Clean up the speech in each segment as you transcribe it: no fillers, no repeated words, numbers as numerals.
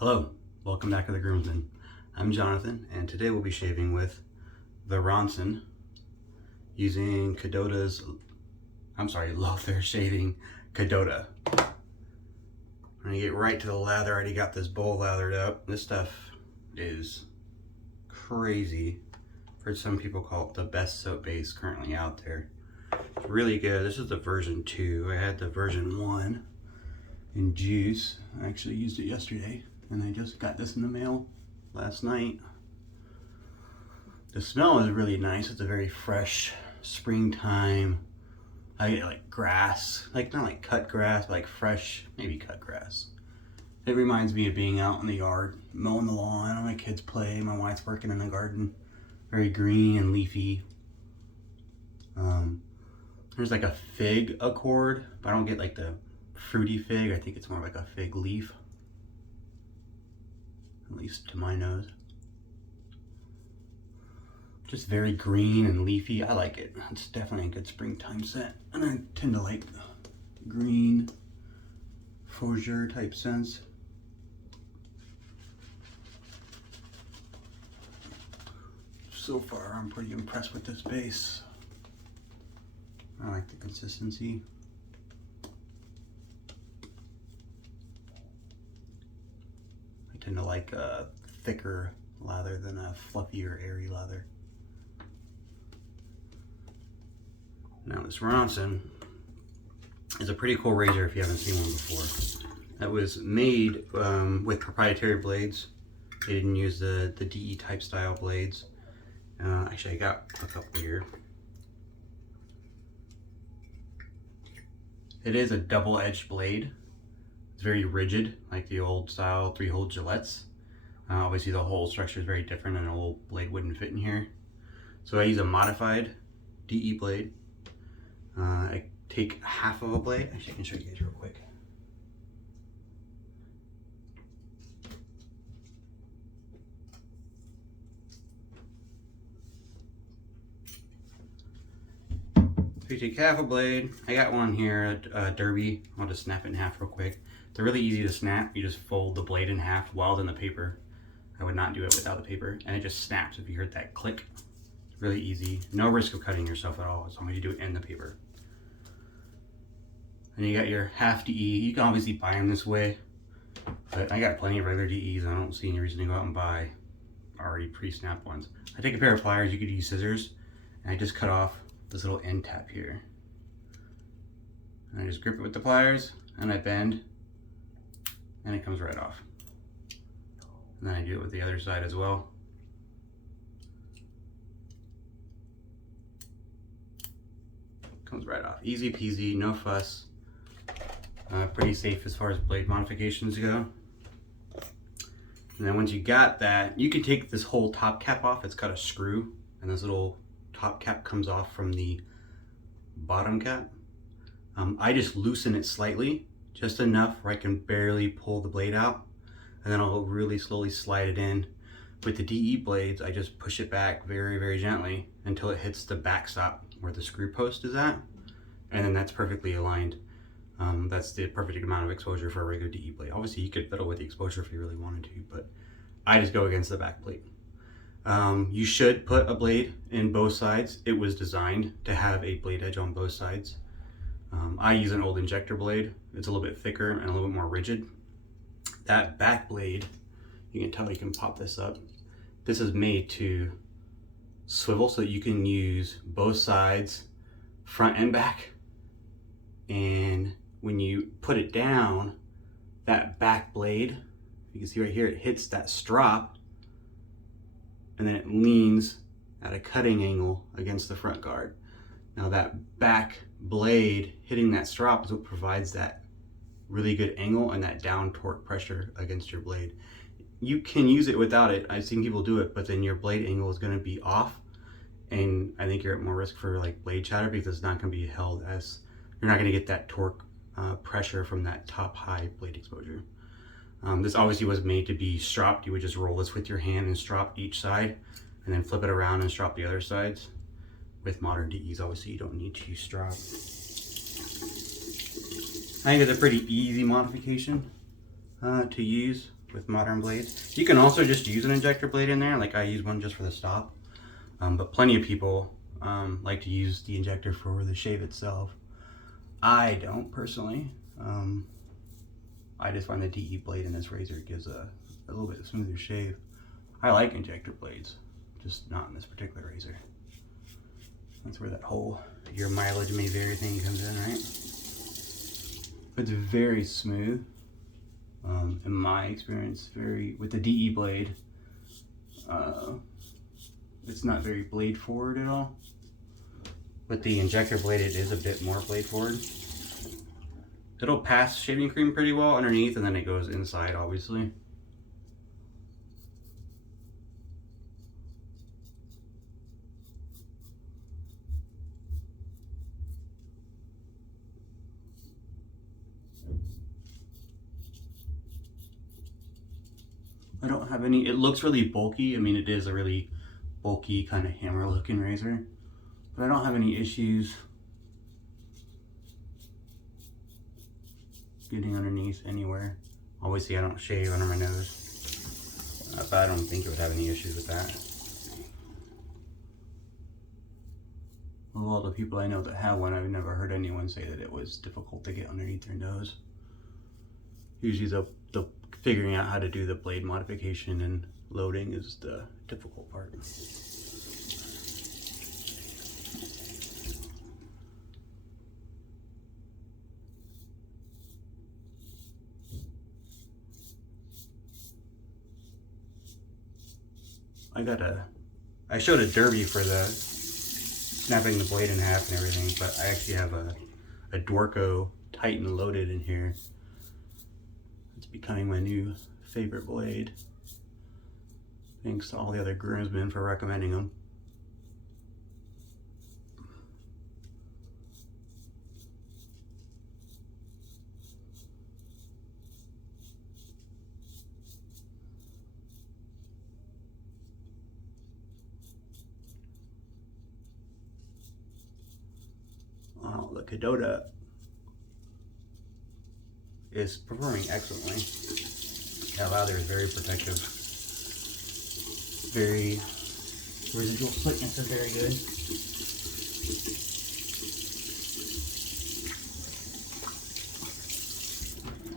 Hello, welcome back to the Groomsmen. I'm Jonathan, and today we'll be shaving with the Ronson using Lothur shaving Kadota. I'm gonna get right to the lather. I already got this bowl lathered up. This stuff is crazy. I've heard some people call it the best soap base currently out there. It's really good. This is the version 2. I had the version 1 in juice. I actually used it yesterday, and I just got this in the mail last night. The smell is really nice. It's a very fresh springtime. I get like grass, like not like cut grass, but like fresh, maybe cut grass. It reminds me of being out in the yard, mowing the lawn. My kids play. My wife's working in the garden. Very green and leafy. There's like a fig accord, but I don't get like the fruity fig. I think it's more like a fig leaf, at least to my nose. Just very green and leafy. I like it. It's definitely a good springtime scent, and I tend to like green fougere type scents. So far, I'm pretty impressed with this base. I like the consistency. I tend to like a thicker lather than a fluffier, airy lather. Now this Ronson is a pretty cool razor if you haven't seen one before. That was made with proprietary blades. They didn't use the DE type style blades. Actually, I got a couple here. It is a double-edged blade. It's very rigid, like the old style 3-hole Gillettes. Obviously the hole structure is very different, and an old blade wouldn't fit in here. So I use a modified DE blade. I take half of a blade. Actually, I can show you guys real quick. So you take half a blade. I got one here, a Derby. I'll just snap it in half real quick. They're really easy to snap. You just fold the blade in half while it's in the paper. I would not do it without the paper. And it just snaps if you heard that click. It's really easy. No risk of cutting yourself at all as long as you do it in the paper. And you got your half DE. You can obviously buy them this way, but I got plenty of regular DEs. I don't see any reason to go out and buy already pre-snapped ones. I take a pair of pliers. You could use scissors, and I just cut off this little end tap here. And I just grip it with the pliers, and I bend, and it comes right off. And then I do it with the other side as well. Comes right off. Easy peasy, no fuss. Pretty safe as far as blade modifications go. And then once you got that, you can take this whole top cap off. It's got a screw, and this little top cap comes off from the bottom cap. I just loosen it slightly, just enough where I can barely pull the blade out, and then I'll really slowly slide it in. With the DE blades, I just push it back very, very gently until it hits the backstop where the screw post is at, and then that's perfectly aligned. That's the perfect amount of exposure for a regular DE blade. Obviously, you could fiddle with the exposure if you really wanted to, but I just go against the back plate. You should put a blade in both sides. It was designed to have a blade edge on both sides. I use an old injector blade. It's a little bit thicker and a little bit more rigid. That back blade, you can tell, you can pop this up. This is made to swivel so that you can use both sides, front and back. And when you put it down, that back blade, you can see right here, it hits that strop, and then it leans at a cutting angle against the front guard. Now that back blade hitting that strop is what provides that really good angle and that down torque pressure against your blade. You can use it without it. I've seen people do it, but then your blade angle is going to be off, and I think you're at more risk for like blade shatter because it's not going to be held as, you're not going to get that torque pressure from that top high blade exposure. This obviously was made to be stropped. You would just roll this with your hand and strop each side, and then flip it around and strop the other sides. With modern DEs, obviously you don't need to strop. I think it's a pretty easy modification to use. with modern blades. You can also just use an injector blade in there, like I use one just for the stop. But plenty of people like to use the injector for the shave itself. I don't personally. I just find the DE blade in this razor gives a little bit smoother shave. I like injector blades, just not in this particular razor. That's where that whole your mileage may vary thing comes in, right? It's very smooth. In my experience, with the DE blade, it's not very blade forward at all. With the injector blade, it is a bit more blade forward. It'll pass shaving cream pretty well underneath, and then it goes inside, obviously. I don't have any, it looks really bulky. I mean, it is a really bulky kind of hammer looking razor, but I don't have any issues getting underneath anywhere. Obviously I don't shave under my nose, but I don't think it would have any issues with that. Of all the people I know that have one, I've never heard anyone say that it was difficult to get underneath their nose. Usually the figuring out how to do the blade modification and loading is the difficult part. I showed a derby for the snapping the blade in half and everything, but I actually have a Dorco Titan loaded in here. It's becoming my new favorite blade. Thanks to all the other groomsmen for recommending them. Oh, the Kadota is performing excellently. That lather is very protective. Very residual slickness is very good.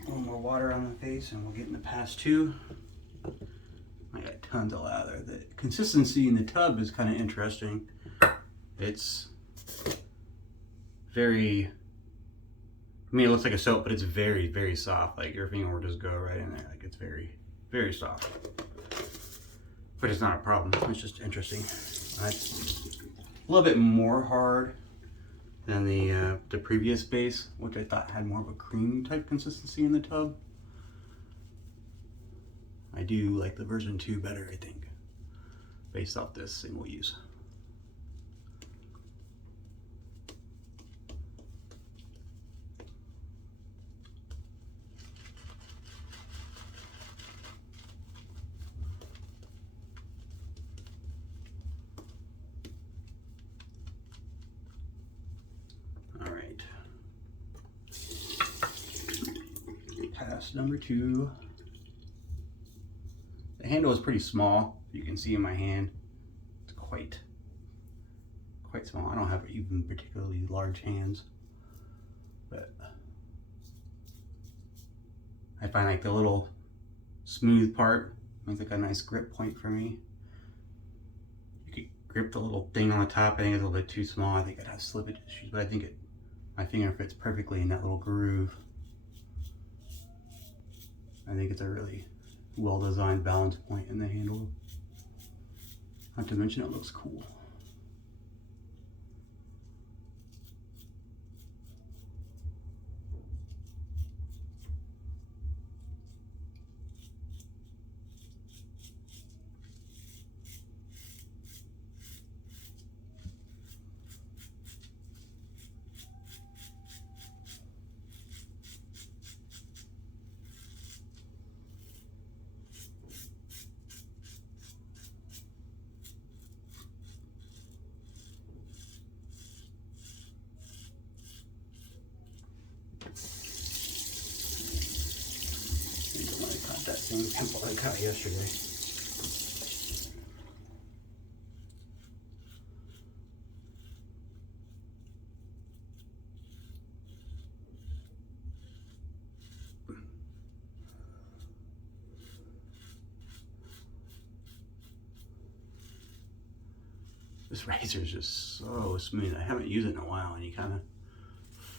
A little more water on the face and we'll get in the pass two. I got tons of lather. The consistency in the tub is kind of interesting. It's very, I mean, it looks like a soap, but it's very, very soft. Like your finger will just go right in there. Like it's very, very soft. But it's not a problem. It's just interesting. It's a little bit more hard than the previous base, which I thought had more of a cream type consistency in the tub. I do like the version 2 better, I think, based off this single use. Pass number 2. The handle is pretty small. You can see in my hand, it's quite small. I don't have even particularly large hands, but I find like the little smooth part makes like a nice grip point for me. You could grip the little thing on the top. I think it's a little bit too small. I think it has slippage issues, but I think my finger fits perfectly in that little groove. I think it's a really well-designed balance point in the handle. Not to mention it looks cool. same pimple I got yesterday. This razor is just so smooth. I haven't used it in a while, and you kind of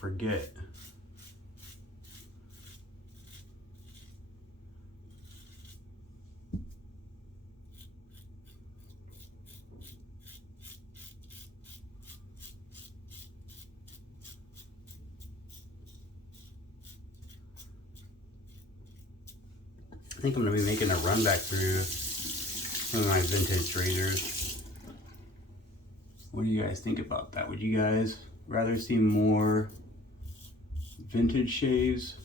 forget. I think I'm going to be making a run back through some of my vintage razors. What do you guys think about that? Would you guys rather see more vintage shaves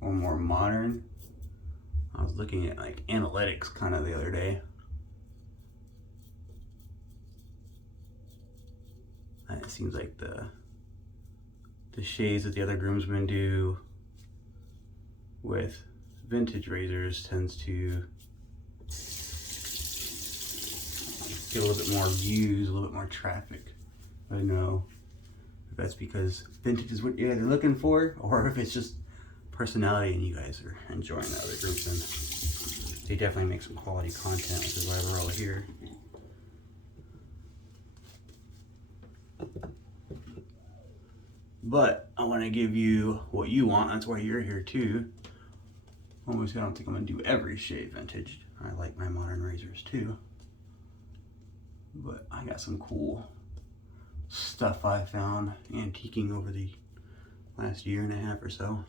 or more modern? I was looking at like analytics kind of the other day. And it seems like the shaves that the other groomsmen do with vintage razors tends to get a little bit more views, a little bit more traffic. I don't know if that's because vintage is what you guys are looking for, or if it's just personality and you guys are enjoying the other groomsmen. They definitely make some quality content, which is why we're all here. But I want to give you what you want. That's why you're here too. Obviously, I don't think I'm going to do every shave vintage. I like my modern razors too. But I got some cool stuff I found antiquing over the last year and a half or so.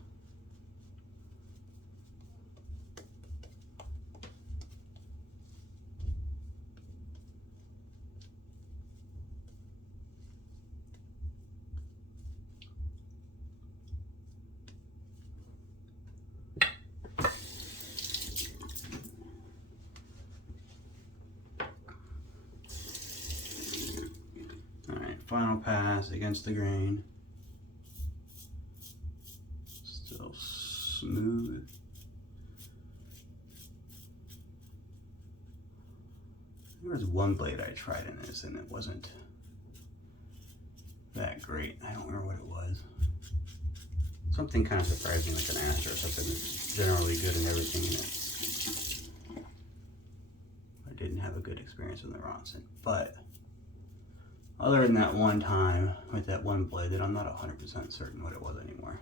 Final pass against the grain. Still smooth. There was one blade I tried in this and it wasn't that great. I don't remember what it was. Something kind of surprising, like an Astra or something that's generally good and everything in it. I didn't have a good experience with the Ronson, but other than that one time with that one blade that I'm not 100% certain what it was anymore.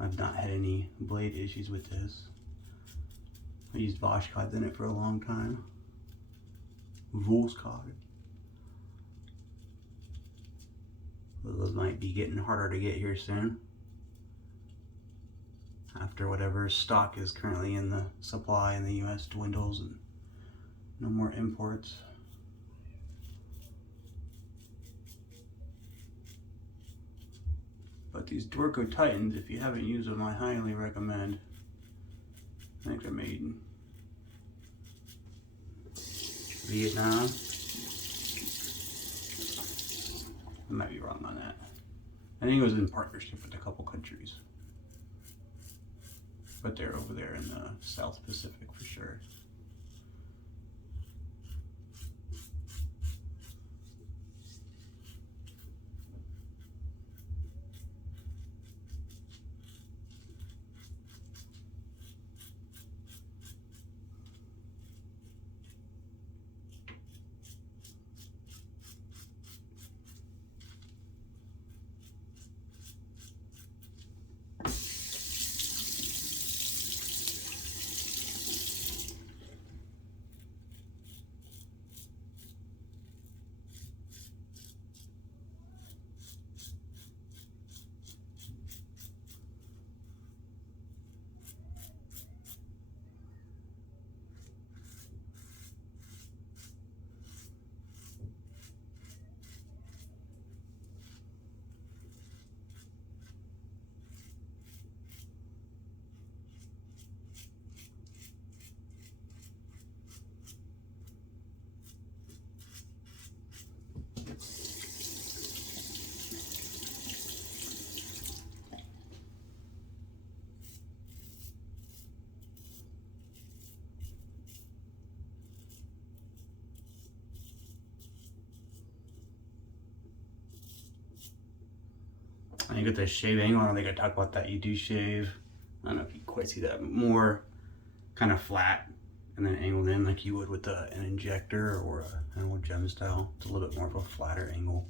I've not had any blade issues with this. I used Voshkods in it for a long time. Voskod. Those might be getting harder to get here soon. After whatever stock is currently in the supply in the US dwindles and no more imports. But these Dorco Titans, if you haven't used them, I highly recommend. I think they're made in Vietnam. I might be wrong on that. I think it was in partnership with a couple countries. But they're over there in the South Pacific for sure. get the shave angle. I don't think I talked about that. You do shave, I don't know if you quite see that, but more kind of flat and then angled in like you would with an injector or an old gem style. It's a little bit more of a flatter angle.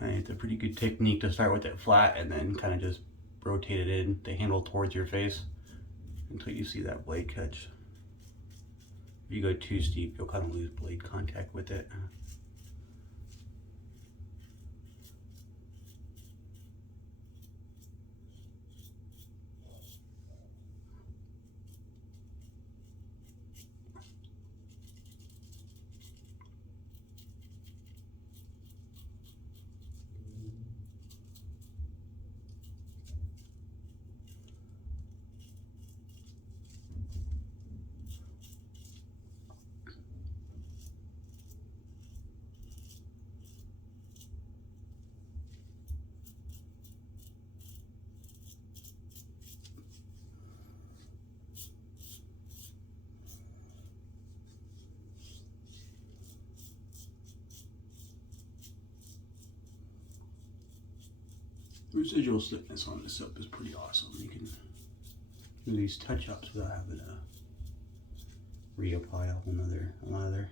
And it's a pretty good technique to start with it flat and then kind of just rotate it in, the handle towards your face until you see that blade catch. If you go too steep, you'll kind of lose blade contact with it. Residual stiffness on this soap is pretty awesome. You can do these touch-ups without having to reapply a whole nother lather.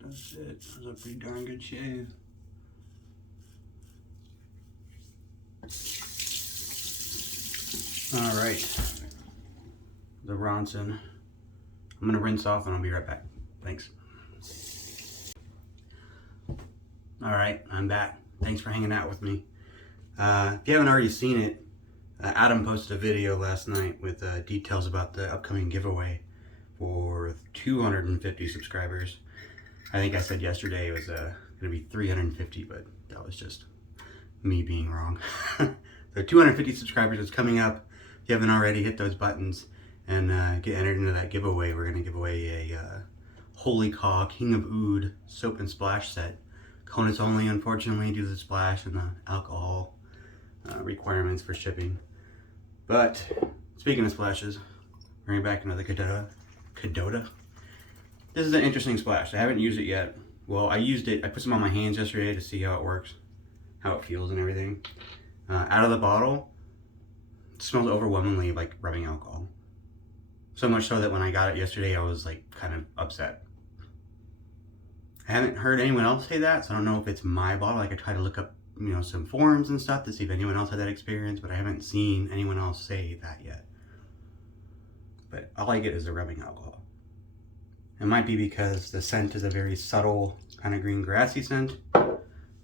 That's it. That was a pretty darn good shave. All right, the Ronson. I'm gonna rinse off and I'll be right back. Thanks. All right, I'm back. Thanks for hanging out with me. If you haven't already seen it, Adam posted a video last night with details about the upcoming giveaway for 250 subscribers. I think I said yesterday it was gonna be 350, but that was just me being wrong. So 250 subscribers is coming up. If you haven't already, hit those buttons and get entered into that giveaway. We're gonna give away a Holy Caw King of Oud soap and splash set. Components only, unfortunately, due to the splash and the alcohol requirements for shipping. But speaking of splashes, we're going back into the Kadota. This is an interesting splash. I haven't used it yet. Well, I used it. I put some on my hands yesterday to see how it works, how it feels and everything. Out of the bottle, it smells overwhelmingly like rubbing alcohol. So much so that when I got it yesterday, I was like kind of upset. I haven't heard anyone else say that, so I don't know if it's my bottle. Like I tried to look up, you know, some forums and stuff to see if anyone else had that experience, but I haven't seen anyone else say that yet. But all I get is the rubbing alcohol. It might be because the scent is a very subtle kind of green grassy scent,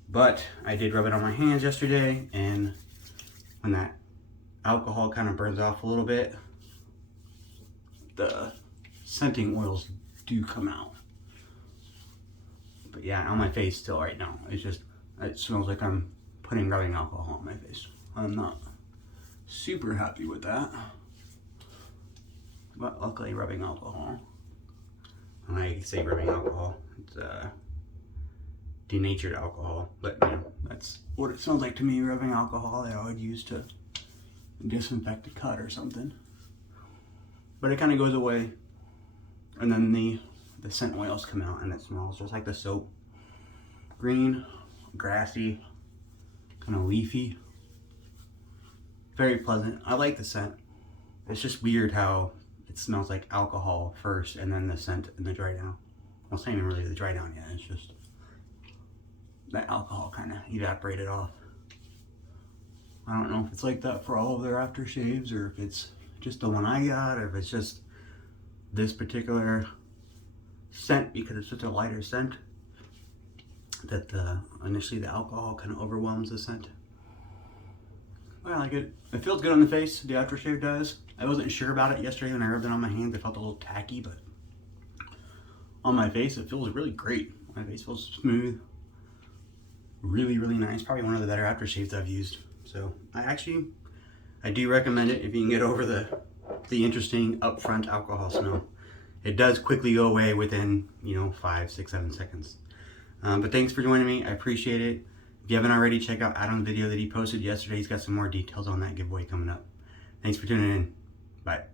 but I did rub it on my hands yesterday, and when that alcohol kind of burns off a little bit, the scenting oils do come out. But yeah, on my face still right now, it smells like I'm putting rubbing alcohol on my face. I'm not super happy with that, but luckily rubbing alcohol, when I say rubbing alcohol, it's denatured alcohol, but you know, that's what it smells like to me, rubbing alcohol that I would use to disinfect a cut or something. But it kind of goes away, and then the scent oils come out, and it smells just like the soap. Green, grassy, kind of leafy. Very pleasant. I like the scent. It's just weird how it smells like alcohol first, and then the scent and the dry down. Well, it's not even really the dry down yet. It's just that alcohol kind of evaporated off. I don't know if it's like that for all of their aftershaves, or if it's just the one I got, or if it's just this particular scent because it's such a lighter scent that initially the alcohol kind of overwhelms the scent. I like it. It feels good on the face, the aftershave does. I wasn't sure about it yesterday when I rubbed it on my hands. It felt a little tacky, but on my face it feels really great. My face feels smooth. Really, really nice. Probably one of the better aftershaves I've used. So I do recommend it if you can get over the interesting upfront alcohol smell. It does quickly go away within, 5, 6, 7 seconds. But thanks for joining me. I appreciate it. If you haven't already, check out Adam's video that he posted yesterday. He's got some more details on that giveaway coming up. Thanks for tuning in. Bye.